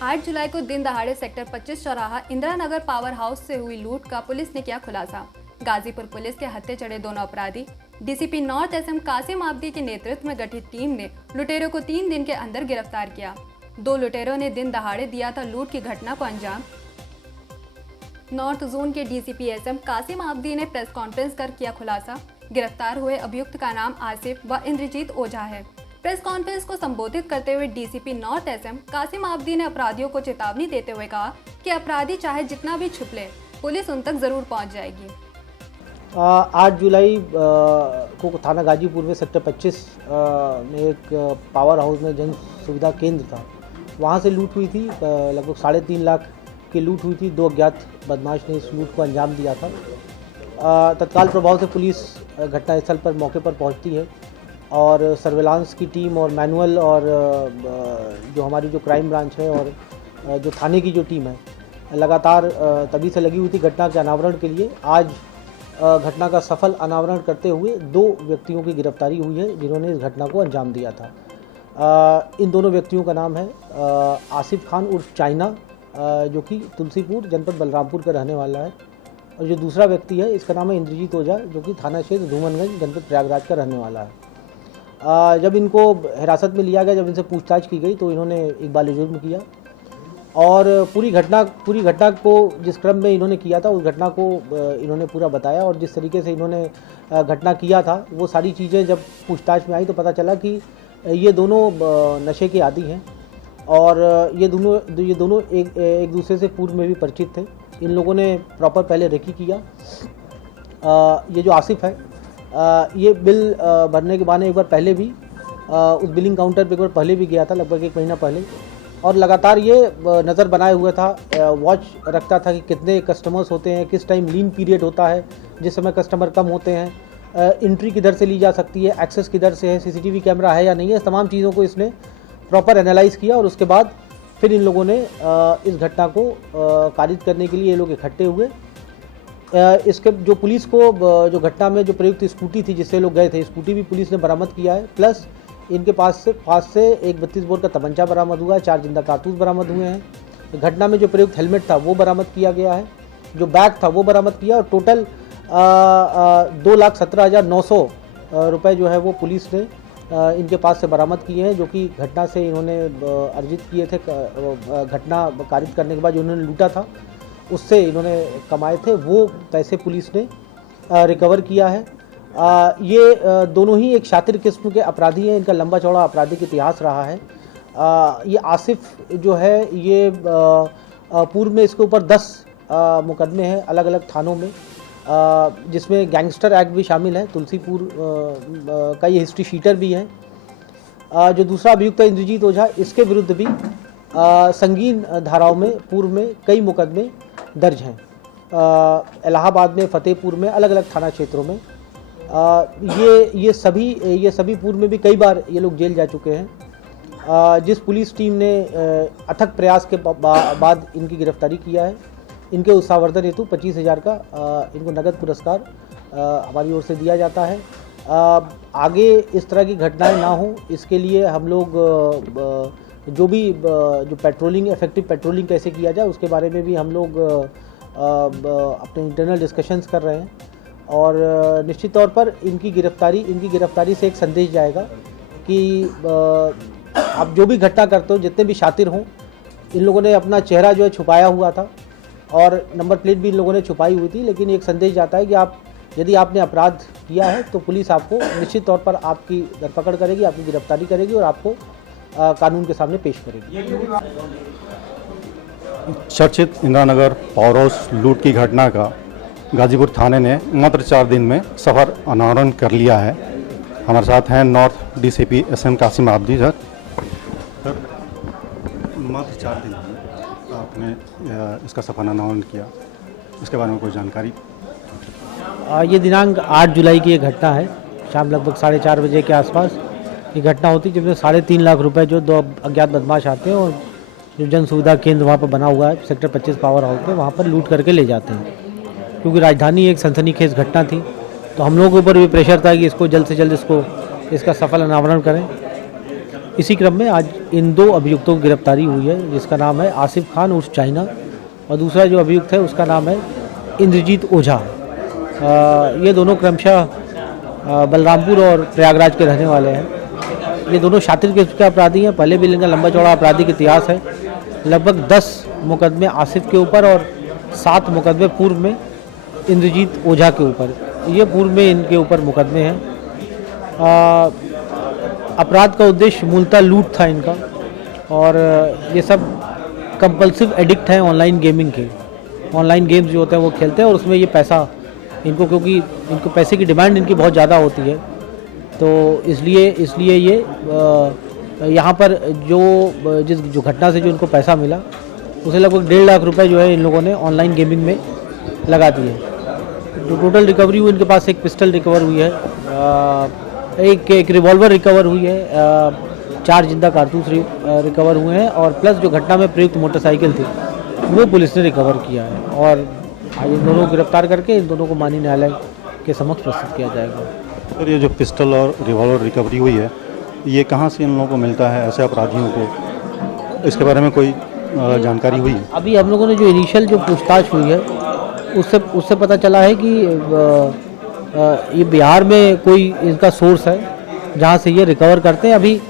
8 जुलाई को दिन दहाड़े सेक्टर 25 चौराहा इंदिरा नगर पावर हाउस से हुई लूट का पुलिस ने किया खुलासा। गाजीपुर पुलिस के हत्थे चढ़े दोनों अपराधी DCP north S M Kasim Abdi के नेतृत्व में गठित टीम ने लुटेरों को 3 दिन के अंदर गिरफ्तार किया। 2 लुटेरों ने दिन दहाड़े दिया था लूट की घटना को अंजाम। नॉर्थ जोन के डीसीपी एसएम कासिम आब्दी ने प्रेस कॉन्फ्रेंस कर किया खुलासा। गिरफ्तार हुए अभियुक्त का नाम आसिफ व इंद्रजीत ओझा है। प्रेस कॉन्फ्रेंस को संबोधित करते हुए DCP north S M Kasim Abdi ने अपराधियों को चेतावनी देते हुए कहा कि अपराधी चाहे जितना भी छुप ले, पुलिस उन तक जरूर पहुंच जाएगी। 8 जुलाई को थाना गाजीपुर में सेक्टर 25 में एक पावर हाउस में जन सुविधा केंद्र था, वहां से लूट हुई थी। लगभग 3.5 लाख की लूट हुई थी। 2 अज्ञात बदमाश ने इस लूट को अंजाम दिया था। तत्काल प्रभाव से पुलिस घटनास्थल पर मौके पर पहुंचती है और सर्विलांस की टीम और मैनुअल और जो हमारी जो क्राइम ब्रांच है और जो थाने की जो टीम है लगातार तभी से लगी हुई थी घटना के अनावरण के लिए। आज घटना का सफल अनावरण करते हुए 2 व्यक्तियों की गिरफ्तारी हुई है जिन्होंने इस घटना को अंजाम दिया था। इन दोनों व्यक्तियों का नाम है आसिफ खान उर्फ चाइना, जो कि तुलसीपुर जनपद बलरामपुर का रहने वाला है, और जो दूसरा व्यक्ति है इसका नाम है इंद्रजीत ओझा, जो कि थाना क्षेत्र धूमनगंज जनपद प्रयागराज का रहने वाला है। जब इनको हिरासत में लिया गया, जब इनसे पूछताछ की गई तो इन्होंने एक बाल जुर्म किया और पूरी घटना को जिस क्रम में इन्होंने किया था उस घटना को इन्होंने पूरा बताया। और जिस तरीके से इन्होंने घटना किया था वो सारी चीज़ें जब पूछताछ में आई तो पता चला कि ये दोनों नशे के आदी हैं और ये दोनों एक दूसरे से पूर्व में भी परिचित थे। इन लोगों ने प्रॉपर पहले रेकी किया। ये जो आसिफ है ये बिल भरने के बहाने एक बार पहले भी उस बिलिंग काउंटर पे एक बार पहले भी गया था, लगभग 1 महीना पहले, और लगातार ये नज़र बनाए हुआ था, वॉच रखता था कि कितने कस्टमर्स होते हैं, किस टाइम लीन पीरियड होता है, जिस समय कस्टमर कम होते हैं, एंट्री किधर से ली जा सकती है, एक्सेस किधर से है, सीसीटीवी कैमरा है या नहीं है। तमाम चीज़ों को इसने प्रॉपर एनालाइज किया और उसके बाद फिर इन लोगों ने इस घटना को कारित करने के लिए ये लोग इकट्ठे हुए। इसके जो पुलिस को जो घटना में जो प्रयुक्त स्कूटी थी जिससे लोग गए थे, स्कूटी भी पुलिस ने बरामद किया है, प्लस इनके पास से एक 32 बोर का तमंचा बरामद हुआ है, 4 जिंदा कारतूस बरामद हुए हैं। घटना में जो प्रयुक्त हेलमेट था वो बरामद किया गया है, जो बैग था वो बरामद किया, और टोटल 2,17,900 रुपये जो है वो पुलिस ने इनके पास से बरामद किए हैं, जो कि घटना से इन्होंने अर्जित किए थे। घटना कारित करने के बाद जो इन्होंने लूटा था उससे इन्होंने कमाए थे, वो पैसे पुलिस ने रिकवर किया है। ये दोनों ही एक शातिर किस्म के अपराधी हैं, इनका लंबा चौड़ा आपराधिक इतिहास रहा है। ये आसिफ जो है ये पूर्व में इसके ऊपर 10 मुकदमे हैं अलग अलग थानों में, जिसमें गैंगस्टर एक्ट भी शामिल है। तुलसीपुर का ये हिस्ट्री शीटर भी है। जो दूसरा अभियुक्त है इंद्रजीत ओझा, इसके विरुद्ध भी संगीन धाराओं में पूर्व में कई मुकदमे दर्ज हैं, इलाहाबाद में, फतेहपुर में, अलग अलग थाना क्षेत्रों में। ये सभी पूर्व में भी कई बार ये लोग जेल जा चुके हैं। जिस पुलिस टीम ने अथक प्रयास के बाद इनकी गिरफ्तारी किया है, इनके उत्साहवर्धन हेतु 25,000 का इनको नगद पुरस्कार हमारी ओर से दिया जाता है। आगे इस तरह की घटनाएं ना हो इसके लिए हम लोग जो पेट्रोलिंग, इफेक्टिव पेट्रोलिंग कैसे किया जाए उसके बारे में भी हम लोग अपने इंटरनल डिस्कशंस कर रहे हैं। और निश्चित तौर पर इनकी गिरफ्तारी से एक संदेश जाएगा कि आप जो भी घटना करते हो, जितने भी शातिर हों, इन लोगों ने अपना चेहरा जो है छुपाया हुआ था और नंबर प्लेट भी इन लोगों ने छुपाई हुई थी, लेकिन एक संदेश जाता है कि यदि आपने अपराध किया है तो पुलिस आपको निश्चित तौर पर आपकी धरपकड़ करेगी, आपकी गिरफ्तारी करेगी और आपको कानून के सामने पेश करेगी। चर्चित इंदिरा नगर पावर हाउस लूट की घटना का गाजीपुर थाने ने मात्र 4 दिन में सफल अनावरण कर लिया है। हमारे साथ हैं north DCP S M Kasim Abdi sir. मात्र 4 दिन में आपने इसका सफल अनावरण किया, इसके बारे में कोई जानकारी? ये दिनांक 8 जुलाई की ये घटना है। शाम लगभग 4:30 बजे के आसपास ये घटना होती है, जिसमें 3.5 लाख रुपए जो 2 अज्ञात बदमाश आते हैं और जो जन सुविधा केंद्र वहाँ पर बना हुआ है सेक्टर 25 पावर हाउस में, वहाँ पर लूट करके ले जाते हैं। क्योंकि राजधानी एक सनसनीखेज घटना थी तो हम लोगों के ऊपर भी प्रेशर था कि इसको जल्द से जल्द इसका सफल अनावरण करें। इसी क्रम में आज इन 2 अभियुक्तों की गिरफ्तारी हुई है, जिसका नाम है आसिफ खान उर्फ चाइना और दूसरा जो अभियुक्त है उसका नाम है इंद्रजीत ओझा। ये दोनों क्रमशः बलरामपुर और प्रयागराज के रहने वाले हैं। ये दोनों शातिर किस्म के अपराधी हैं। पहले भी इनका लंबा चौड़ा आपराधिक इतिहास है। लगभग 10 मुकदमे आसिफ के ऊपर और 7 मुकदमे पूर्व में इंद्रजीत ओझा के ऊपर, ये पूर्व में इनके ऊपर मुकदमे हैं। अपराध का उद्देश्य मूलतः लूट था इनका, और ये सब कंपल्सिव एडिक्ट हैं ऑनलाइन गेमिंग के। ऑनलाइन गेम्स जो होते हैं वो खेलते हैं और उसमें ये पैसा इनको, क्योंकि इनको पैसे की डिमांड इनकी बहुत ज़्यादा होती है, तो इसलिए ये यहाँ पर जो घटना से जो इनको पैसा मिला उसे लगभग 1.5 लाख रुपए जो है इन लोगों ने ऑनलाइन गेमिंग में लगा दिए। तो टोटल रिकवरी हुई, इनके पास एक पिस्टल रिकवर हुई है, एक रिवॉल्वर रिकवर हुई है, 4 जिंदा कारतूस रिकवर हुए हैं, और प्लस जो घटना में प्रयुक्त मोटरसाइकिल थी वो पुलिस ने रिकवर किया है। और आज इन दोनों को गिरफ्तार करके इन दोनों को माननीय न्यायालय के समक्ष प्रस्तुत किया जाएगा। सर, ये जो पिस्टल और रिवॉल्वर रिकवरी हुई है, ये कहाँ से इन लोगों को मिलता है, ऐसे अपराधियों को? इसके बारे में कोई जानकारी हुई है? अभी हम लोगों ने जो इनिशियल जो पूछताछ हुई है उससे पता चला है कि ये बिहार में कोई इनका सोर्स है जहाँ से ये रिकवर करते हैं। अभी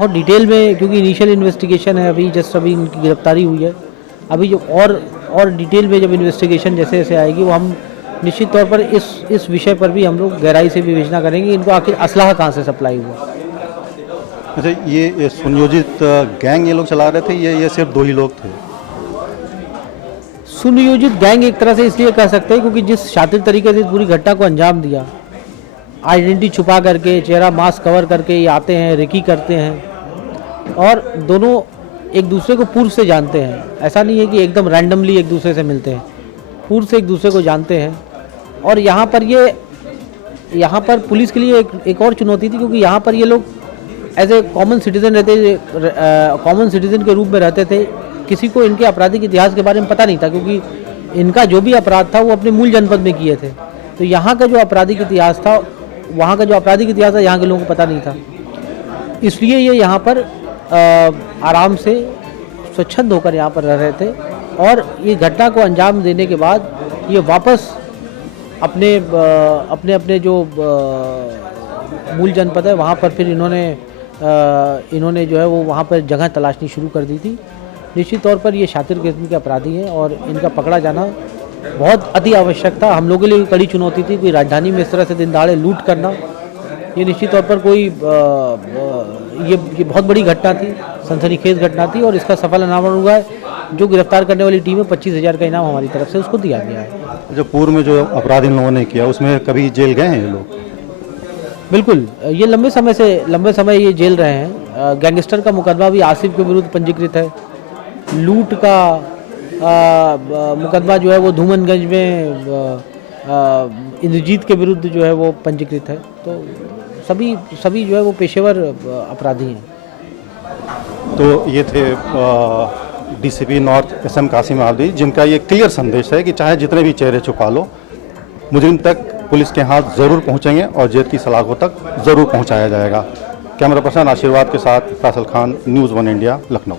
और डिटेल में, क्योंकि इनिशियल इन्वेस्टिगेशन है, अभी इनकी गिरफ्तारी हुई है। अभी जो और डिटेल में जब इन्वेस्टिगेशन जैसे जैसे आएगी, वो हम निश्चित तौर पर इस विषय पर भी हम लोग गहराई से विवेचना करेंगे, इनको आखिर असलाह कहाँ से सप्लाई हुआ। अच्छा, ये सुनियोजित गैंग ये लोग चला रहे थे, ये सिर्फ 2 ही लोग थे? सुनियोजित गैंग एक तरह से इसलिए कह सकते हैं क्योंकि जिस शातिर तरीके से पूरी घटना को अंजाम दिया, आइडेंटिटी छुपा करके, चेहरा मास्क कवर करके ये आते हैं, रेकी करते हैं, और दोनों एक दूसरे को पूर्व से जानते हैं। ऐसा नहीं है कि एकदम रैंडमली एक दूसरे से मिलते हैं, पूर्व से एक दूसरे को जानते हैं। और यहाँ पर पुलिस के लिए एक और चुनौती थी, क्योंकि यहाँ पर ये लोग एज ए कॉमन सिटीजन के रूप में रहते थे। किसी को इनके आपराधिक इतिहास के बारे में पता नहीं था, क्योंकि इनका जो भी अपराध था वो अपने मूल जनपद में किए थे। तो यहाँ का जो आपराधिक इतिहास था, वहाँ का जो आपराधिक इतिहास था, यहाँ के लोगों को पता नहीं था। इसलिए ये यहाँ पर आराम से स्वच्छंद होकर यहाँ पर रह रहे थे, और ये घटना को अंजाम देने के बाद ये वापस अपने जो मूल जनपद है वहाँ पर फिर इन्होंने जो है वो वहाँ पर जगह तलाशनी शुरू कर दी थी। निश्चित तौर पर ये शातिर किस्म के अपराधी हैं और इनका पकड़ा जाना बहुत अति आवश्यक था। हम लोगों के लिए कड़ी चुनौती थी, कोई राजधानी में इस तरह से दिन दहाड़े लूट करना, ये निश्चित तौर पर कोई ये बहुत बड़ी घटना थी, सनसनीखेज घटना थी, और इसका सफल अनावरण हुआ है। जो गिरफ्तार करने वाली टीम है, 25,000 का इनाम हमारी तरफ से उसको दिया गया है। जो पूर्व में जो अपराध इन लोगों ने किया, उसमें कभी जेल गए हैं ये लोग? बिल्कुल, ये लंबे समय ये जेल रहे हैं। गैंगस्टर का मुकदमा भी आसिफ के विरुद्ध पंजीकृत है। लूट का मुकदमा जो है वो धूमनगंज में इंद्रजीत के विरुद्ध जो है वो पंजीकृत है। तो सभी जो है वो पेशेवर अपराधी हैं। तो ये थे डीसीपी नॉर्थ SM कासिम आबदी, जिनका ये क्लियर संदेश है कि चाहे जितने भी चेहरे छुपा लो, मुजरिम तक पुलिस के हाथ ज़रूर पहुंचेंगे और जेल की सलाखों तक ज़रूर पहुंचाया जाएगा। कैमरा पर्सन आशीर्वाद के साथ फैसल खान, न्यूज़ 1 इंडिया, लखनऊ।